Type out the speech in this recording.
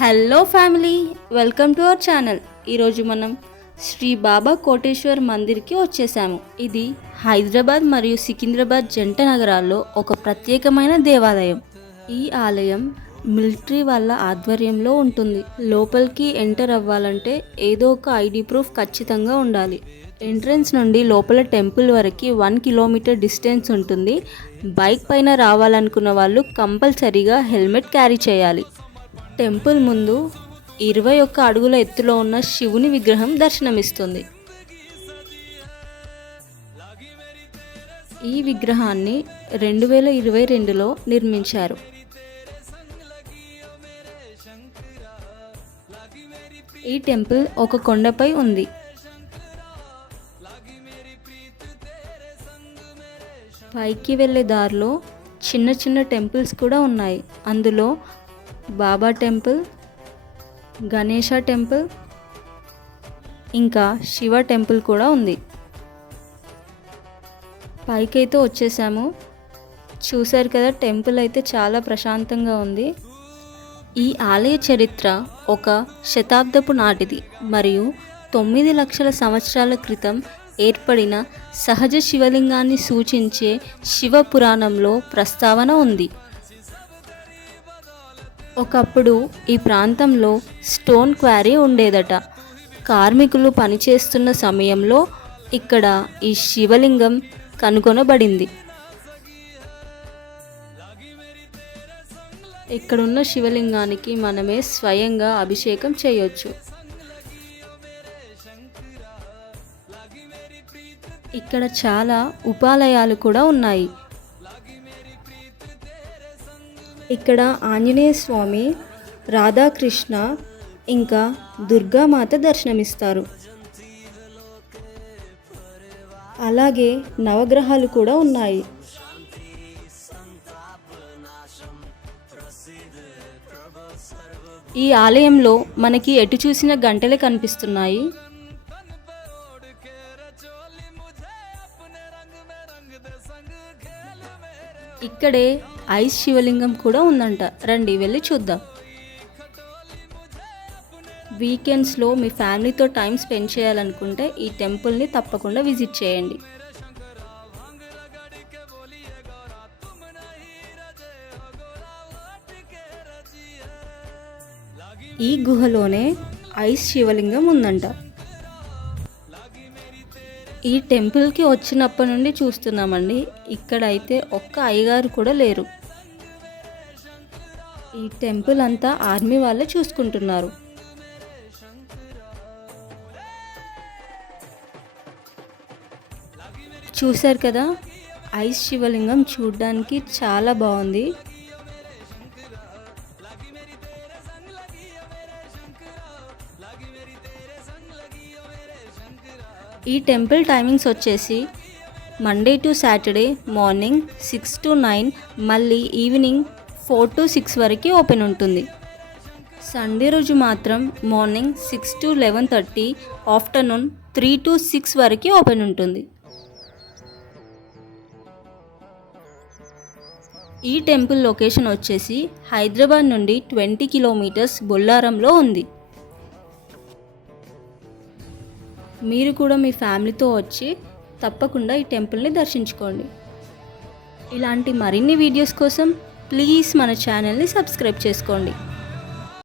Hello family, welcome to our channel. ఈరోజు మనం శ్రీ బాబా కోటేశ్వర్ మందిర్కి వచ్చేసాము. ఇది హైదరాబాద్ మరియు సికింద్రాబాద్ జంట నగరాల్లో ఒక ప్రత్యేకమైన దేవాలయం. ఈ ఆలయం మిలిటరీ వాళ్ళ ఆధ్వర్యంలో ఉంటుంది. లోపలికి ఎంటర్ అవ్వాలంటే ఏదో ఒక ఐడి ప్రూఫ్ ఖచ్చితంగా ఉండాలి. ఎంట్రన్స్ నుండి లోపల టెంపుల్ వరకు 1 కిలోమీటర్ డిస్టెన్స్ ఉంటుంది. బైక్ పైన రావాలనుకున్న వాళ్ళు కంపల్సరీగా హెల్మెట్ క్యారీ చేయాలి. టెంపుల్ ముందు 21 అడుగుల ఎత్తులో ఉన్న శివుని విగ్రహం దర్శనమిస్తుంది. ఈ విగ్రహాన్ని 2022లో నిర్మించారు. ఈ టెంపుల్ ఒక కొండపై ఉంది. పైకి వెళ్ళే దారిలో చిన్న చిన్న టెంపుల్స్ కూడా ఉన్నాయి. అందులో బాబా టెంపుల్, గణేష టెంపుల్, ఇంకా శివ టెంపుల్ కూడా ఉంది. పైకైతే వచ్చేసాము. చూశారు కదా, టెంపుల్ అయితే చాలా ప్రశాంతంగా ఉంది. ఈ ఆలయ చరిత్ర ఒక శతాబ్దపు నాటిది మరియు 9 లక్షల సంవత్సరాల క్రితం ఏర్పడిన సహజ శివలింగాన్ని సూచించే శివ పురాణంలో ప్రస్తావన ఉంది. ఒకప్పుడు ఈ ప్రాంతంలో స్టోన్ క్వారీ ఉండేదట. కార్మికులు పనిచేస్తున్న సమయంలో ఇక్కడ ఈ శివలింగం కనుగొనబడింది. ఇక్కడున్న శివలింగానికి మనమే స్వయంగా అభిషేకం చేయొచ్చు. ఇక్కడ చాలా ఉపాలయాలు కూడా ఉన్నాయి. ఇక్కడ ఆంజనేయ స్వామి, రాధాకృష్ణ ఇంకా దుర్గామాత దర్శనమిస్తారు. అలాగే నవగ్రహాలు కూడా ఉన్నాయి. ఈ ఆలయంలో మనకి ఎటు చూసిన గంటలే కనిపిస్తున్నాయి. ఇక్కడే ఐస్ శివలింగం కూడా ఉందంట. రండి వెళ్ళి చూద్దాం. వీకెండ్స్లో మీ ఫ్యామిలీతో టైం స్పెండ్ చేయాలనుకుంటే ఈ టెంపుల్ని తప్పకుండా విజిట్ చేయండి. ఈ గుహలోనే ఐస్ శివలింగం ఉందంట. ఈ టెంపుల్కి వచ్చినప్పటి నుండి చూస్తున్నామండి. ఇక్కడైతే ఒక్క అయ్యగారు కూడా లేరు. ఈ టెంపుల్ అంతా ఆర్మీ వాళ్ళే చూసుకుంటున్నారు. చూశారు కదా, ఐస్ శివలింగం చూడడానికి చాలా బాగుంది. ఈ టెంపుల్ టైమింగ్స్ వచ్చేసి Monday to Saturday morning 6 to 9, మళ్ళీ ఈవినింగ్ 4 to 6 వరకు ఓపెన్ ఉంటుంది. సండే రోజు మాత్రం మార్నింగ్ 6 to 11:30, ఆఫ్టర్నూన్ 3 to 6 వరకు ఓపెన్ ఉంటుంది. ఈ టెంపుల్ లొకేషన్ వచ్చేసి హైదరాబాద్ నుండి 20 కిలోమీటర్స్ బొల్లారంలో ఉంది. మీరు కూడా మీ ఫ్యామిలీతో వచ్చి తప్పకుండా ఈ టెంపుల్ని దర్శించుకోండి. ఇలాంటి మరిన్ని వీడియోస్ కోసం ప్లీజ్ మన ఛానల్ని సబ్స్క్రైబ్ చేసుకోండి.